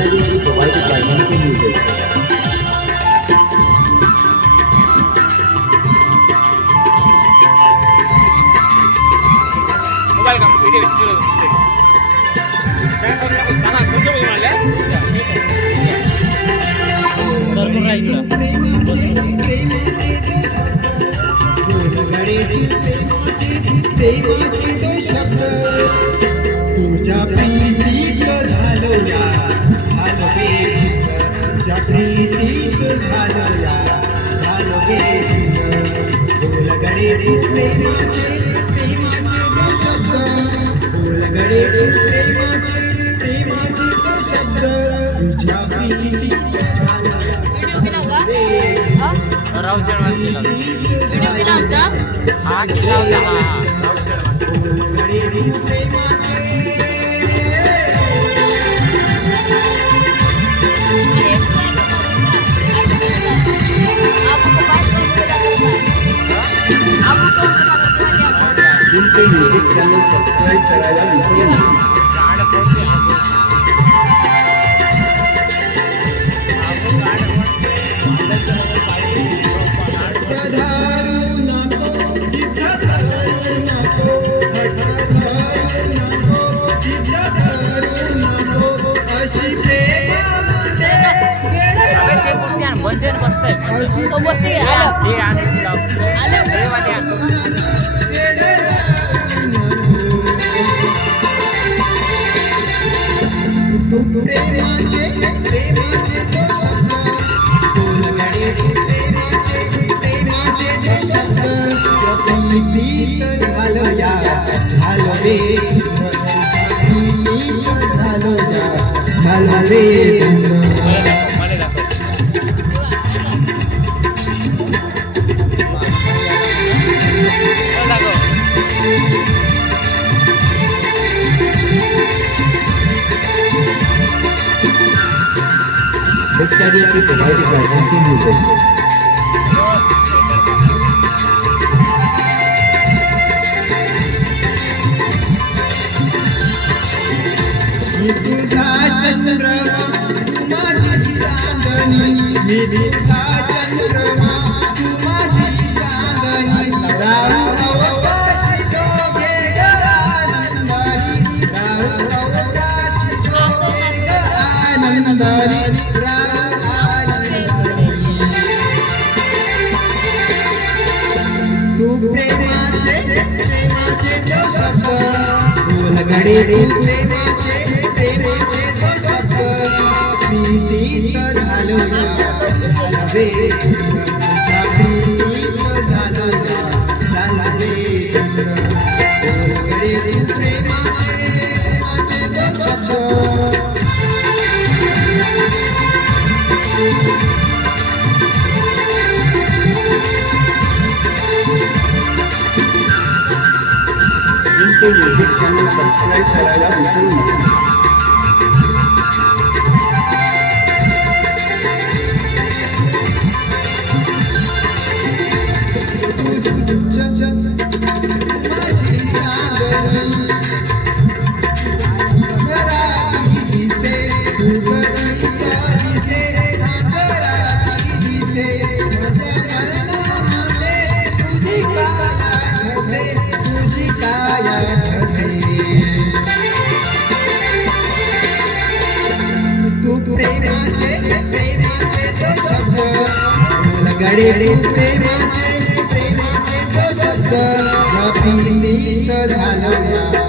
category provided by MP Music. Mobile का video तुझ्या प्रीतीत झालो या झालो बेत तुझ्या प्रीतीत झालो या झालो बेत बोलगडे प्रेमाचे प्रेमाचे तो शब्द बोलगडे प्रेमाचे प्रेमाचे तो शब्द तुझ्या प्रीतीत झालो या व्हिडिओ केला होता हा केला होता बोलगडे प्रेमाचे MP Music channel subscribe करायला विसरू नका. तो बसते प्रेमाचे प्रेमाचे जो शब्द बोलगडे प्रेमाचे प्रेमाचे जो शब्द प्रीतीत झालो या झालो रे प्रीतीत झालो या झालो रे This category provided by MP Music. तुझा चंद्रमा तू माझी चांदणी मी तुझा चंद्रमा तू माझी चांदणी राहू अवकाशी शोभे ग आनंदारी राहू अवकाशी शोभे ग आनंदारी राहू आनंदारी तू प्रेमाचे प्रेमाचे जो शब्द बोलगडे प्रेमाचे प्रेमाचे जो शब्द प्रीतीत झालो या झालो रे तुझ्या प्रीतीत झालो या झालो रे बोलगडे प्रेमाचे प्रेमाचे जो शब्द MP Music channel subscribe करायला विसरू नका. माझी चांदणी घराती दिसे तू घरी दिसे घराती दिसे माझ्या मनामध्ये तुझी काया ठरते तुझी काया ठरते तू प्रेमाचे प्रेमाचे जो शब्द बोलगडे प्रेमाचे प्रेमाचे जो शब्द प्रीतीत झालो या